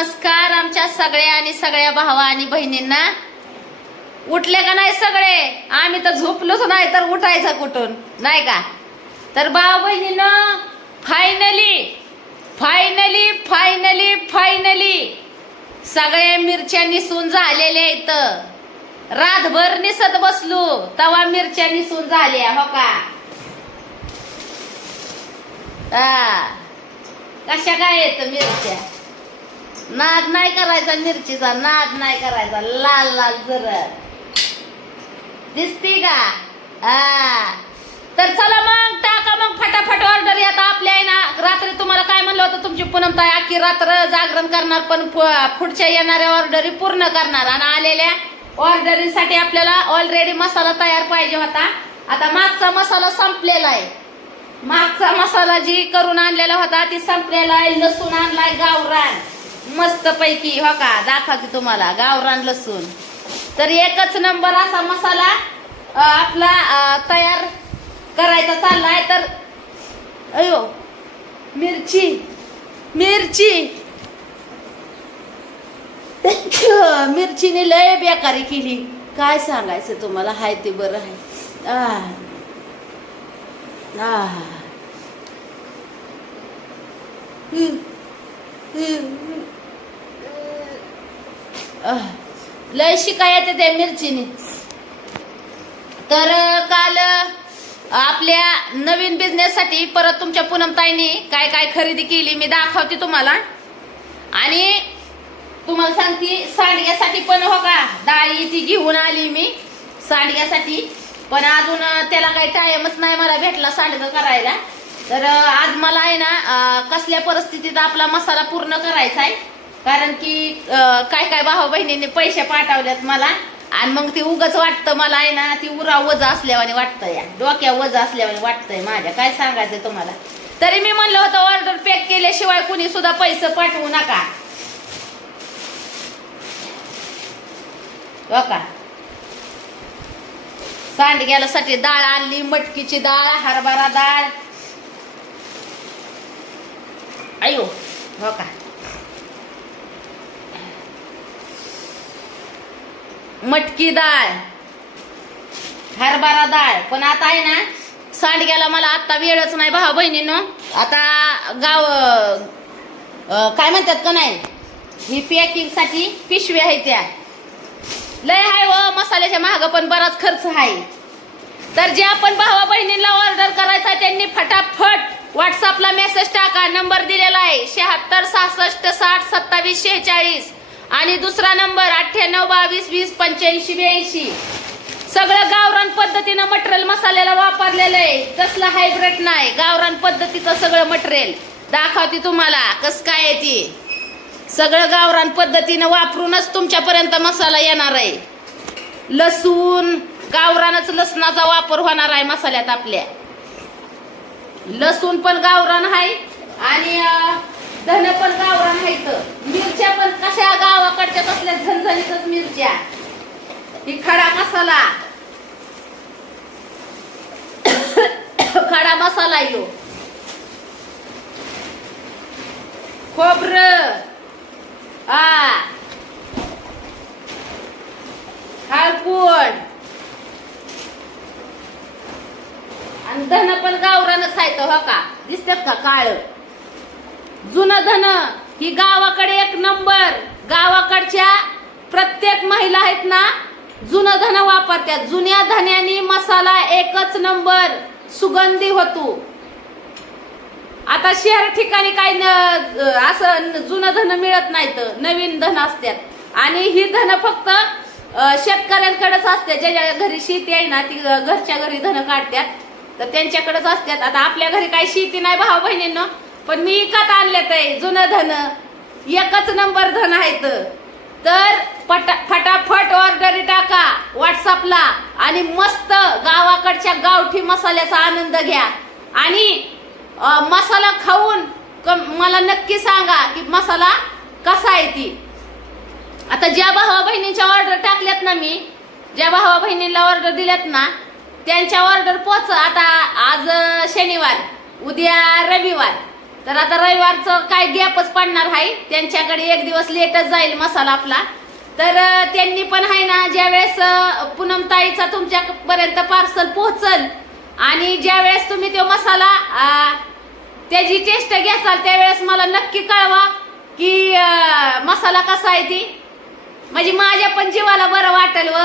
नमस्कार आमच्या सगळ्या आणि सगळ्या भावा आणि बहिणींना. उठले का नाही सगळे? आम्ही तर झोपलोच नाही तर उठायचं कुठून? नाही का? तर भावा बहिणीनं फायनली फायनली फायनली फायनली सगळ्या मिरच्या निसून झालेल्या आहेत रातभर निसत बसलो तवा मिरच्या निसून झाल्या हो का? हा. कशा काय येत मिरच्या? नाद नाही करायचा मिरचीचा नाद नाही करायचा. लाल लाल जरत दिसती का? हा तर चला मग टाका मग फटाफट ऑर्डर येत आपल्या आहे ना रात्री तुम्हाला काय म्हणलं होतं तुमची पूनम ताई अख्खी रात्र जागरण करणार पण पु- पुढच्या येणाऱ्या ऑर्डरी पूर्ण करणार. आणि आलेल्या ऑर्डरीसाठी आपल्याला ऑलरेडी मसाला तयार पाहिजे होता. आता मागचा मसाला संपलेला आहे. मागचा मसाला जी करून आणलेला होता ती संपलेला आहे. लसूण आणलाय गावरान. मस्त पैकी हो का? दाखवते तुम्हाला गावरान लसूण. तर एकच नंबर असा मसाला आपला तयार करायचा चाललाय. तर अयो मिरची मिरची. मिरचीने लय बेकारी केली. काय सांगायचं तुम्हाला? हाय ते बरं आहे आ. आ. हम्म. हम्म. आह. लय शिकायत त्या मिरचीने. तर काल आपल्या नवीन बिझनेस साठी परत तुमच्या पूनमताईनी काय काय खरेदी केली मी दाखवते तुम्हाला. आणि तुम्हाला सांगते सांडग्यासाठी पण हो का डाळी ती घेऊन आली मी. सांडग्यासाठी. पण अजून त्याला काही टायमच नाही मला भेटला सांडगं करायला. तर आज मला आहे ना कसल्या परिस्थितीत आपला मसाला पूर्ण करायचा आहे कारण की काय काय भाऊ बहिणीने पैसे पाठवलेत मला आणि मग ती उगच वाटतं मला आहे ना ती उरा वज असल्यावाने वाटतं या डोक्या वज असल्यावाने वाटतंय माझ्या. काय सांगायचं तुम्हाला? तरी मी म्हणलं होतं ऑर्डर पॅक केल्याशिवाय कुणी सुद्धा पैसे पाठवू नका. हो का? सांडग्यासाठी डाळ आणली मटकीची डाळ हरभरा डाळ. अयो हो का? मटकी डाळ हरभरा डाळ पण आता आहे ना सांडग्याला मला आता वेळच नाही भाऊ बहिणीनं. आता गाव काय म्हणतात का नाही? ही पॅकिंगसाठी पिशवी आहे त्या. लय हाय व मसाल्याच्या महाग पण बराच खर्च आहे तर जे आपण भावा बहिणींना ऑर्डर करायचा त्यांनी फटाफट व्हॉट्सअपला मेसेज टाका. नंबर दिलेला आहे शहात्तर सहासष्ट साठ सत्तावीस शेहेचाळीस. आणि दुसरा नंबर अठ्ठ्याण्णव बावीस वीस पंच्याऐंशी ब्याऐंशी. सगळं गावरान पद्धतीनं मटेरियल मसाल्याला वापरलेलं आहे. कसलं हायब्रिड नाही. गावरान पद्धतीचं सगळं मटेरियल दाखवते तुम्हाला कस काय आहे ती. सगळं गावरान पद्धतीनं वापरूनच तुमच्यापर्यंत मसाला येणार आहे. लसूण गावरानच लसणाचा वापर होणार आहे मसाल्यात आपल्या. लसूण पण गावरान आहे. आणि धन पण गावरान आहेत मिरच्या पण कशा गावाकडच्या कसल्या झणझणीतच मिरच्या. ही खडा मसाला. खडा मसाला यो. खोबर. हा. हळकुड आणि धन पण गावरानच खायचं हो का? दिसतात का काळ? जुनं धन ही गावाकडे एक नंबर. गावाकडच्या प्रत्येक महिला आहेत ना जुनं धन वापरतात. जुन्या धन्यानी मसाला एकच नंबर सुगंधी होतो. आता शहर ठिकाणी काही न- असं जुनं धन मिळत नाहीत. नवीन धन असतात. आणि ही धन फक्त शेतकऱ्यांकडेच असते. ज्याच्या घरी शेती आहे ना ती घरच्या घरी धन काढतात. तर त्यांच्याकडेच असतात. आता आपल्या घरी काही शेती नाही भाऊ बहिणींना पण मी इकत आणले आहे जुनं धन. एकच नंबर धन आहेत. तर पटा फटाफट ऑर्डरी टाका व्हॉट्सअपला आणि मस्त गावाकडच्या गावठी मसाल्याचा आनंद घ्या. आणि मसाला खाऊन मला नक्की सांगा की मसाला कसा आहे ती. आता ज्या भावा बहिणींच्या ऑर्डर टाकल्यात ना मी ज्या भावा बहिणींना ऑर्डर दिल्यात ना त्यांच्या ऑर्डर पोच आता आज शनिवार उद्या रविवार. तर आता रविवारचं काय गॅपच पडणार आहे. त्यांच्याकडे एक दिवस लेटच जाईल मसाला आपला. तर त्यांनी पण आहे ना ज्यावेळेस पूनमताईचा तुमच्यापर्यंत पार्सल पोहोचल आणि ज्यावेळेस तुम्ही तो मसाला त्याची टेस्ट घ्याल त्यावेळेस मला नक्की कळवा की मसाला कसा आहे ती. म्हणजे माझ्या पण जीवाला बरं वाटेल व.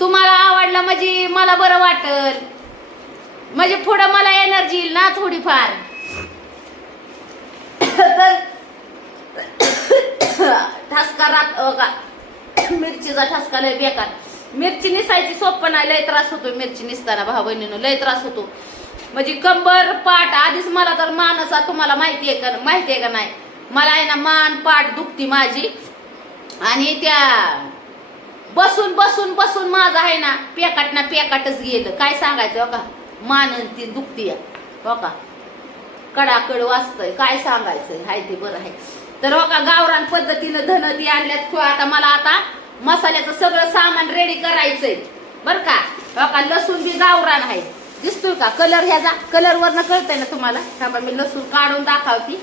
तुम्हाला आवडलं म्हणजे मला बरं वाटल. म्हणजे पुढं मला एनर्जी येईल ना थोडीफार. तर ठसका रात का- मिरचीचा ठसका लय बेकार. मिरची निसायची सोपं नाही लय त्रास होतो मिरची निसताना भाऊ बहिणीनं लय त्रास होतो. म्हणजे कंबर पाठ आधीच मला तर मानसा तुम्हाला माहिती आहे का माहिती आहे का नाही? मला आहे ना मान पाठ दुखती माझी. आणि त्या बसून बसून बसून माझं आहे ना पेकाट ना पेकाटच गेलं. काय सांगायचं हो का मान ती दुखती हो का कडाकड वाचतंय काय सांगायचंय? हाय ते बरं आहे. तर बघा का गावरान पद्धतीनं धन ती आणल्यात आता मला आता मसाल्याचं सगळं सामान रेडी करायचंय. बर का? बघा का लसूण बी गावरान आहे. दिसतोय का? कलर ह्याचा कलर वरनं कळतंय ना तुम्हाला? थांबा मी लसूण काढून दाखवती.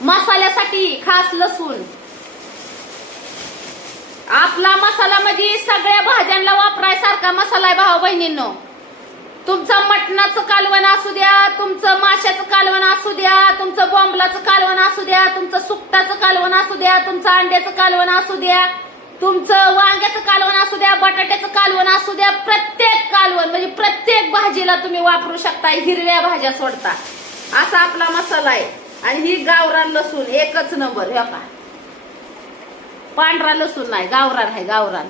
मसाल्यासाठी खास लसूण. आपला मसाला म्हणजे सगळ्या भाज्यांना वापरायसारखा मसाला आहे भाऊ बहिणींनो. तुमचं मटणाचं कालवण असू द्या तुमचं माशाचं कालवण असू द्या तुमचं बॉम्बलाचं कालवण असू द्या तुमचं सुकटाचं कालवण असू द्या तुमचं अंड्याचं कालवण असू द्या तुमचं वांग्याचं कालवण असू द्या बटाट्याचं कालवण असू द्या प्रत्येक कालवण म्हणजे प्रत्येक भाजीला तुम्ही वापरू शकता हिरव्या भाज्या सोडता. असा आपला मसाला आहे. आणि ही गावरान लसूण एकच नंबर हे का पांढरा लसूण नाही गावरान आहे गावरान.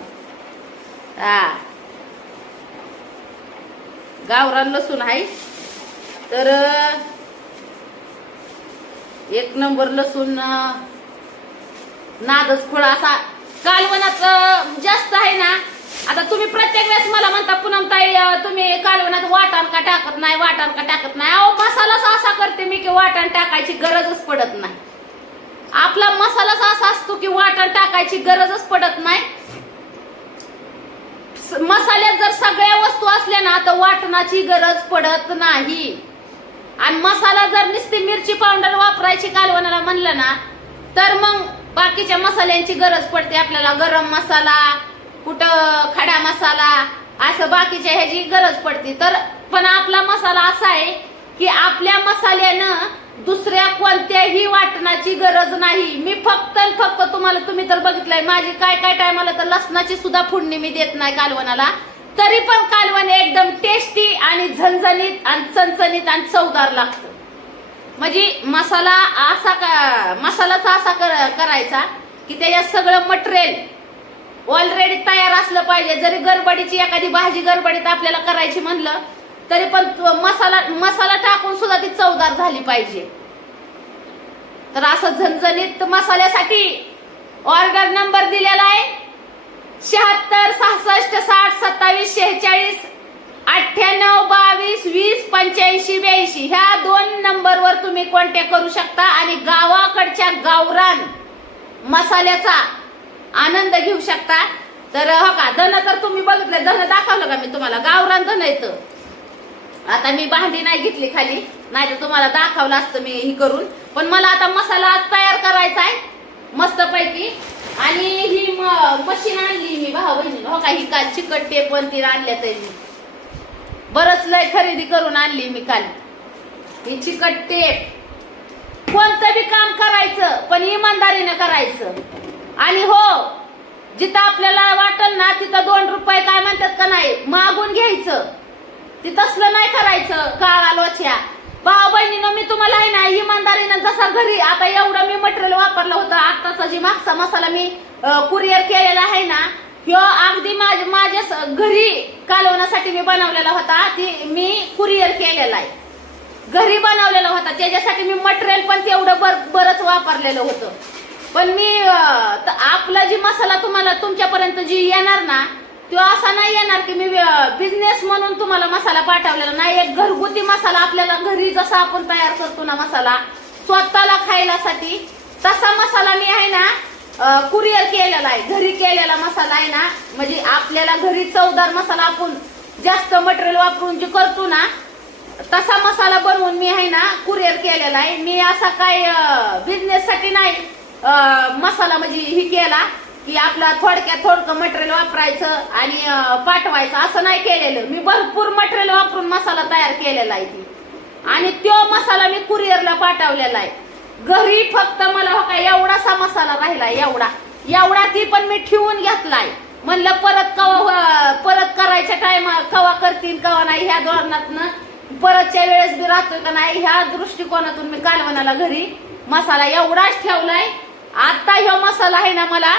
हा. गावरान लसूण आहे. तर एक नंबर लसूण नादच खुळा असा कालवणात जास्त आहे ना. आता तुम्ही प्रत्येक वेळेस मला म्हणता पूनम ताई तुम्ही कालवणात वाटण का टाकत नाही वाटण का टाकत नाही? अहो मसालाच असा करते मी की वाटण टाकायची गरजच पडत नाही. आपला मसालाच असा असतो की वाटण टाकायची गरजच पडत नाही. मसाल्यात जर सगळ्या वस्तू असल्या ना तर वाटणाची गरज पडत नाही. आणि मसाला जर नुसती मिरची पावडर वापरायची कालवणाला म्हणलं ना तर मग बाकीच्या मसाल्यांची गरज पडते आपल्याला. गरम मसाला कुठं खडा मसाला असं बाकीच्या ह्याची गरज पडते. तर पण आपला मसाला असा आहे की आपल्या मसाल्यानं दुसऱ्या कोणत्याही वाटणाची गरज नाही. मी फक्त फक्त तुम्हाला तुम्ही तर बघितलंय माझी काय काय टायमाला तर लसणाची सुद्धा फोडणी मी देत नाही कालवणाला. तरी पण कालवण एकदम टेस्टी आणि झणझणीत आणि चणचणीत आणि चवदार लागतं. म्हणजे मसाला असा का मसालाचा असा करायचा की त्याच्यात सगळं मटेरियल ऑलरेडी तयार असलं पाहिजे. जरी गडबडीची एखादी भाजी गडबडीत आपल्याला करायची म्हणलं तरी पण मसाला मसाला टाकून सुद्धा ती चवदार झाली पाहिजे. तर असं झणझणीत मसाल्यासाठी ऑर्डर नंबर दिलेला आहे. शहात्तर सहासष्ट साठ सत्तावीस शेहेचाळीस अठ्ठ्याण्णव बावीस वीस पंच्याऐंशी ब्याऐंशी. ह्या दोन नंबरवर तुम्ही कॉन्टॅक्ट करू शकता आणि गावाकडच्या गावरान मसाल्याचा आनंद घेऊ शकता. तर हो का धन तर तुम्ही बघितलं धन दाखवलं का मी तुम्हाला? गावरान धन येतं आता मी भांडी नाही घेतली खाली. नाही तर तुम्हाला दाखवलं असतं मी ही करून. पण मला आता मसाला तयार करायचा आहे मस्त पैकी आणि ही मशीन आणली मी भाऊ बहिणी हो का ही काल चिकट टेप पण ती आणल्या तरी. बरंच लय खरेदी करून आणली मी काल. ही चिकट टेप कोणतं बी काम करायचं पण इमानदारीनं करायचं. आणि हो जिथं आपल्याला वाटल ना तिथं दोन रुपये काय म्हणतात का नाही मागून घ्यायचं. ते तसलं नाही करायचं काळा लोच्या. भाऊ बहिणीनं मी तुम्हाला आहे ना इमानदारीनं जसा घरी आता एवढं मी मटेरियल वापरलं होतं आताचा जी मागचा मसाला मी कुरिअर केलेला आहे ना ह्यो अगदी माझ माझ्या घरी कालवण्यासाठी मी बनवलेला होता ती मी कुरिअर केलेला आहे. घरी बनवलेला होता त्याच्यासाठी मी मटेरियल पण तेवढं बर बरंच वापरलेलं होतं. पण मी आपला जी मसाला तुम्हाला तुमच्यापर्यंत जी येणार ना तो असा नाही येणार की मी बिझनेस म्हणून तुम्हाला मसाला पाठवलेला नाही. एक घरगुती मसाला आपल्याला घरी जसा आपण तयार करतो ना मसाला स्वतःला खायलासाठी तसा मसाला मी आहे ना कुरिअर केलेला आहे. घरी केलेला मसाला आहे ना म्हणजे आपल्याला घरी चवदार मसाला आपण जास्त मटेरियल वापरून जे करतो ना तसा मसाला बनवून मी आहे ना कुरिअर केलेला आहे. मी असा काय बिझनेससाठी नाही मसाला म्हणजे ही केला. की आपला थोडक्यात थोडकं मटेरियल वापरायचं आणि पाठवायचं. असं नाही केलेलं. मी भरपूर मटेरियल वापरून मसाला तयार केलेला आहे ती आणि तो मसाला मी कुरिअरला पाठवलेला आहे. घरी फक्त मला हो का एवढासा मसाला राहिला एवढा. एवढा ती पण मी ठेवून घेतलाय म्हणलं परत कवा परत करायच्या टायमा कवा करतील कवा नाही ह्या धोरणातनं परतच्या वेळेस बी राहतोय का नाही ह्या दृष्टिकोनातून मी कालवणाला घरी मसाला एवढाच ठेवलाय. आता ह्यो मसाला आहे ना मला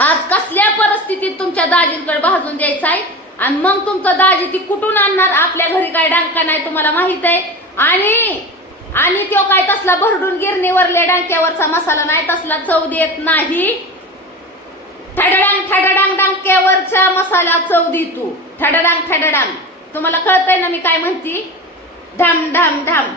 आज कसल्या परिस्थितीत तुमच्या दाजींकडे भाजून द्यायचा आहे आणि मग तुमचं दाजी ती कुठून आणणार? आपल्या घरी काय डांका नाही तुम्हाला माहीत आहे? आणि आणि तो काय तसला भरडून गिरणीवरल्या डांक्यावरचा मसाला नाही तसला चव देत नाही. ठडडांग ठडडांग डांक्यावरच्या मसाला चव दे तू. ठडडांग ठडडांग. तुम्हाला कळतंय ना मी काय म्हणती? ढाम ढाम ढाम.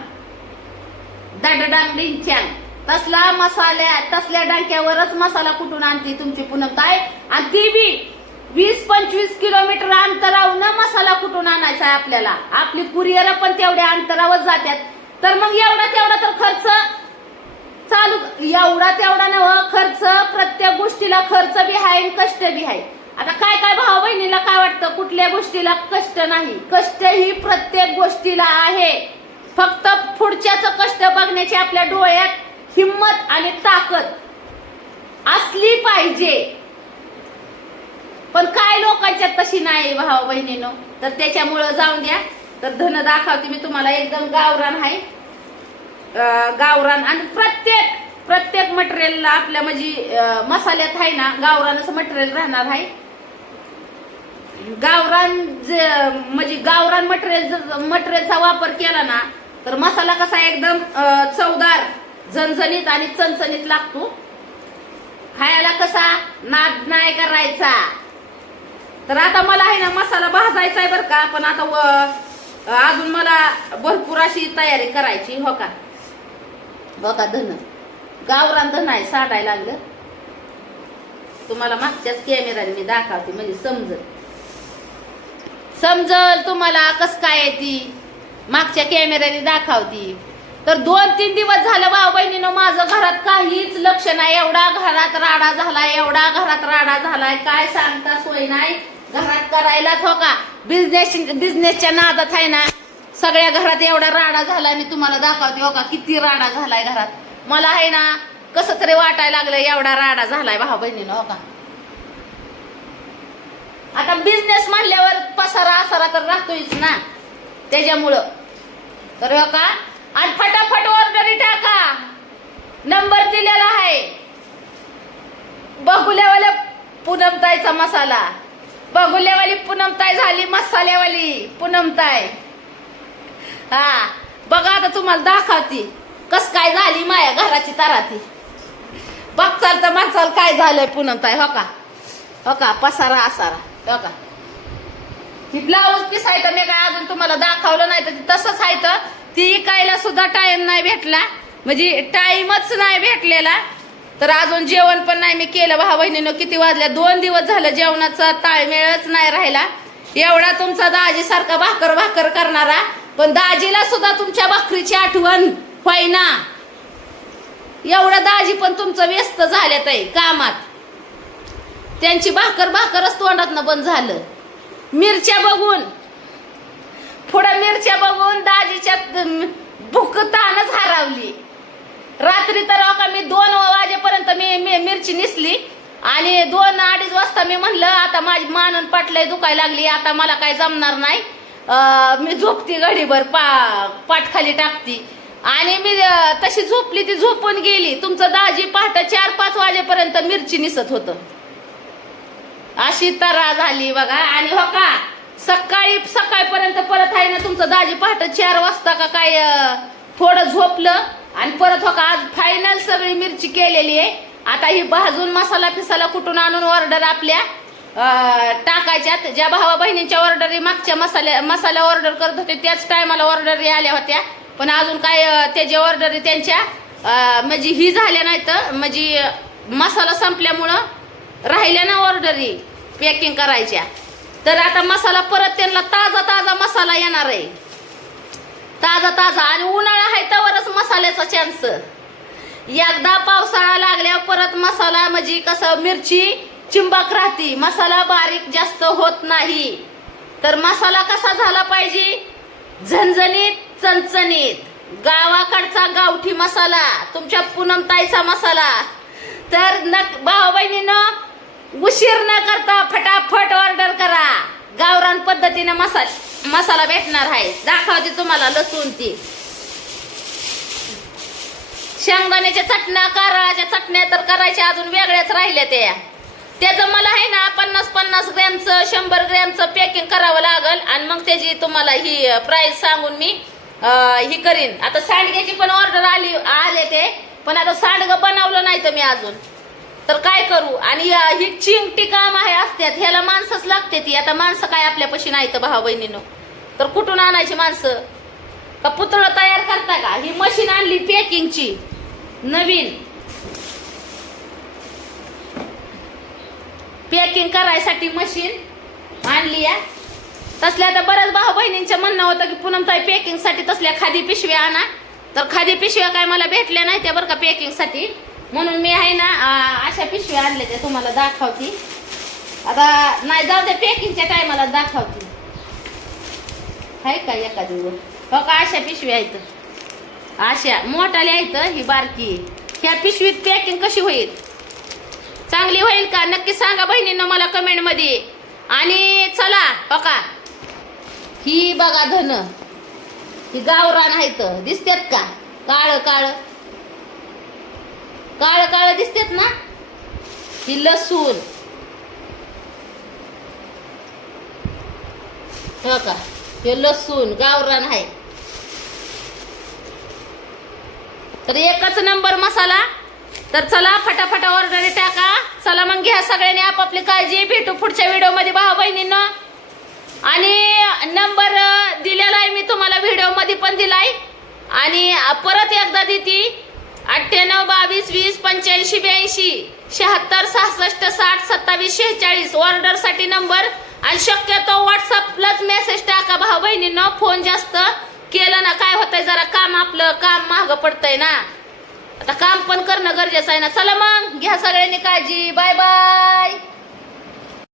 डडडांग डिंच्यान तसला मसाल्या तसल्या डांक्यावरच मसाला कुठून आणते तुमची पुन्हा काय आणि ती बी वीस पंचवीस किलोमीटर अंतरावून मसाला कुठून आणायचा आहे आपल्याला? आपली कुरिअर पण तेवढ्या अंतरावर जातात तर मग एवढा तेवढा तर खर्च चालू एवढा तेवढा नव हो, खर्च प्रत्येक गोष्टीला खर्च बी आहे आणि कष्ट बी आहे. आता काय काय भाऊ बहिणीला काय वाटतं? कुठल्या गोष्टीला कष्ट नाही. कष्ट ही प्रत्येक गोष्टीला आहे. फक्त पुढच्याच कष्ट बघण्याची आपल्या डोळ्यात हिम्मत आणि ताकद असली पाहिजे. पण काय लोकांच्यात तशी नाही भाऊ बहिणीनो? तर त्याच्यामुळं जाऊन द्या. तर धन दाखवते मी तुम्हाला. एकदम गावरान आहे. गावरान. आणि प्रत्येक प्रत्येक मटेरियलला आपल्या म्हणजे मसाल्यात आहे ना गावरानच मटेरियल राहणार आहे. गावरान जे- म्हणजे गावरान मटेरियल मटेरियलचा वापर केला ना तर मसाला कसा एकदम चवदार झणझणीत आणि चणचणीत लागतो. खायला कसा? नाद नाही करायचा. तर आता मला आहे ना मसाला भाजायचा आहे बरं का पण आता व- अजून मला भरपूर अशी तयारी करायची हो का? हो का धन गावरान धन आहे साठायला लागलं. तुम्हाला मागच्याच कॅमेराने मी दाखवते म्हणजे समजल. समजल तुम्हाला कस काय आहे ती? मागच्या कॅमेऱ्याने दाखवती. तर दोन तीन दिवस झालं भाऊ बहिणीनं माझं घरात काहीच लक्ष नाही. एवढा घरात राडा झालाय एवढा घरात राडा झालाय. काय सांगता सोय नाही. घरात करायलाच हो का बिझनेस बिझनेसच्या नादात आहे ना. सगळ्या घरात एवढा राडा झालाय मी तुम्हाला दाखवते हो का. किती राडा झालाय घरात. मला आहे ना कसं तरी वाटायला लागलं एवढा राडा झालाय भाऊ बहिणीनं हो का. आता बिझनेस म्हणल्यावर पसारा असारा तर राहतोयच ना. त्याच्यामुळं. तर हो का आणि फटाफट ऑर्डरी टाका. नंबर दिलेला आहे. बघुल्यावाल्या पुनमताईचा मसाला. बघुल्यावाली पूनमताई झाली मसाल्यावाली पुनमताई. हा बघा आता तुम्हाला दाखवती. कस काय झाली माया घराची तराती. बघचाल तर माणसाला काय झालंय पुनमताई हो का? हो का? पसारा असारा. हो का? ही ब्लाऊज पीस आहे तर मी काय अजून तुम्हाला दाखवलं नाही तर तसंच आहे तर ती इकायला सुद्धा टाइम नाही भेटला. म्हणजे टाइमच नाही भेटलेला. तर अजून जेवण पण नाही मी केलं. भाऊ बहिणीनं किती वाजल्या? दोन दिवस झालं जेवणाचा ताळमेळच नाही राहिला. एवढा तुमचा दाजीसारखा भाकर भाकर करणारा. पण दाजीला सुद्धा तुमच्या भाकरीची आठवण होईना. एवढं दाजी पण तुमचं व्यस्त झाल्यात आहे कामात. त्यांची भाकर भाकरच तोंडात बंद झालं. मिरच्या बघून पुढं मिरच्या बघून दाजीच्या भूक तानच हरावली. रात्री तर हो का मी दोन वाजेपर्यंत मी मी मिरची निसली आणि दोन अडीच वाजता मी म्हणलं आता माझी मानन पाटलंय दुखायला लागली आता मला काय जमणार नाही. मी झोपती घडीभर पा पाठ खाली टाकती. आणि मी तशी झोपली ती झोपून गेली. तुमचं दाजी पहाट चार पाच वाजेपर्यंत मिरची निसत होतं. अशी तरा झाली बघा. आणि हो का सकाळी सकाळपर्यंत परत आहे ना तुमचं दाजी पहाट चार वाजता का काय थोडं झोपलं. आणि परत हो का आज फायनल सगळी मिरची केलेली आहे. आता ही भाजून मसाला फिसाला कुठून आणून ऑर्डर आपल्या टाकायच्यात. ज्या भावा बहिणींच्या ऑर्डरी मागच्या मसाल्या मसाला ऑर्डर करत होते त्याच टायमाला ऑर्डरी आल्या होत्या. पण अजून काय त्याची त्याच्या ऑर्डरी त्यांच्या म्हणजे ही झाल्या नाही तर म्हणजे मसाला संपल्यामुळं राहिल्या ना ऑर्डरी पॅकिंग करायच्या. तर आता मसाला परत त्यांना ताजा ताजा मसाला येणार आहे. ताजा ताजा आणि उन्हाळा आहे त्यावरच मसाल्याचा चान्स एकदा पावसाळा लागल्यावर परत मसाला म्हणजे कसं मिरची चिंबक राहती. मसाला बारीक जास्त होत नाही. तर मसाला कसा झाला पाहिजे? झणझणीत चणचणीत. गावाकडचा गावठी मसाला तुमच्या पूनमताईचा मसाला. तर न भाऊ बहिणीनं उशीर न करता फटाफट ऑर्डर करा. गावरान पद्धतीने मसाला मसाला भेटणार आहे. दाखवते तुम्हाला लसूण ती. शेंगदाण्याच्या चटण्या कारळाच्या चटण्या तर करायच्या अजून वेगळ्याच राहिल्या त्या. त्याचं मला आहे ना पन्नास पन्नास ग्रॅमचं शंभर ग्रॅमचं पॅकिंग करावं लागल. आणि मग त्याची तुम्हाला ही प्राइस सांगून मी ही करीन. आता सांडग्याची पण ऑर्डर आली आले ते. पण आता सांडगं बनवलं नाही तर मी अजून. तर काय करू? आणि ही चिंगटी काम आहे असत्यात. ह्याला माणसंच लागते ती. आता माणसं काय आपल्यापाशी नाही तर भाऊ बहिणीनं. तर कुठून आणायची माणसं? का पुतळं तयार करता का? ही मशीन आणली पॅकिंगची. नवीन. पॅकिंग करायसाठी मशीन आणली आहे. तसल्या तर बऱ्याच भाऊ बहिणींचं म्हणणं होतं की पूनमताई पॅकिंगसाठी तसल्या खादी पिशव्या आणा. तर खादी पिशव्या काय मला भेटल्या नाही त्या बरं का पॅकिंगसाठी. म्हणून मी आहे ना अशा पिशव्या आणल्या त्या तुम्हाला दाखवती. आता नाही जाऊ द्या पॅकिंगच्या टायमाला दाखवते. आहे का एखादी वर हो का अशा पिशव्या आहेत. अशा मोठाल्या आहेत ही बारकी. ह्या पिशवीत पॅकिंग कशी होईल? चांगली होईल का? नक्की सांगा बहिणींना मला कमेंटमध्ये आणि चला हो का? ही बघा धन. ही गावरान आहेत. दिसतात का? काळं काळं. काळ काळ दिसतात ना? ही लसूण. हो का हे लसूण गावरान आहे. तर एकच नंबर मसाला. तर चला फटाफट ऑर्डर टाका. चला मग घ्या सगळ्यांनी आपापली काळजी. भेटू पुढच्या व्हिडिओमध्ये भाऊ बहिणींना. आणि नंबर दिलेला आहे मी तुम्हाला व्हिडिओमध्ये पण दिलाय. आणि परत एकदा देते. अठ्ठ्याण्णव बावीस वीस पंच्याऐंशी ब्याऐंशी शहात्तर सहासष्ट साठ सत्तावीस शेहेचाळीस. ऑर्डरसाठी नंबर आणि शक्यतो व्हॉट्सअपलाच मेसेज टाका भाऊ बहिणींना. फोन जास्त केलं ना काय होतंय जरा काम आपलं काम महाग पडतंय ना. आता काम पण करणं गरजेचं आहे ना. चला मग घ्या सगळ्यांनी काळजी. Bye bye.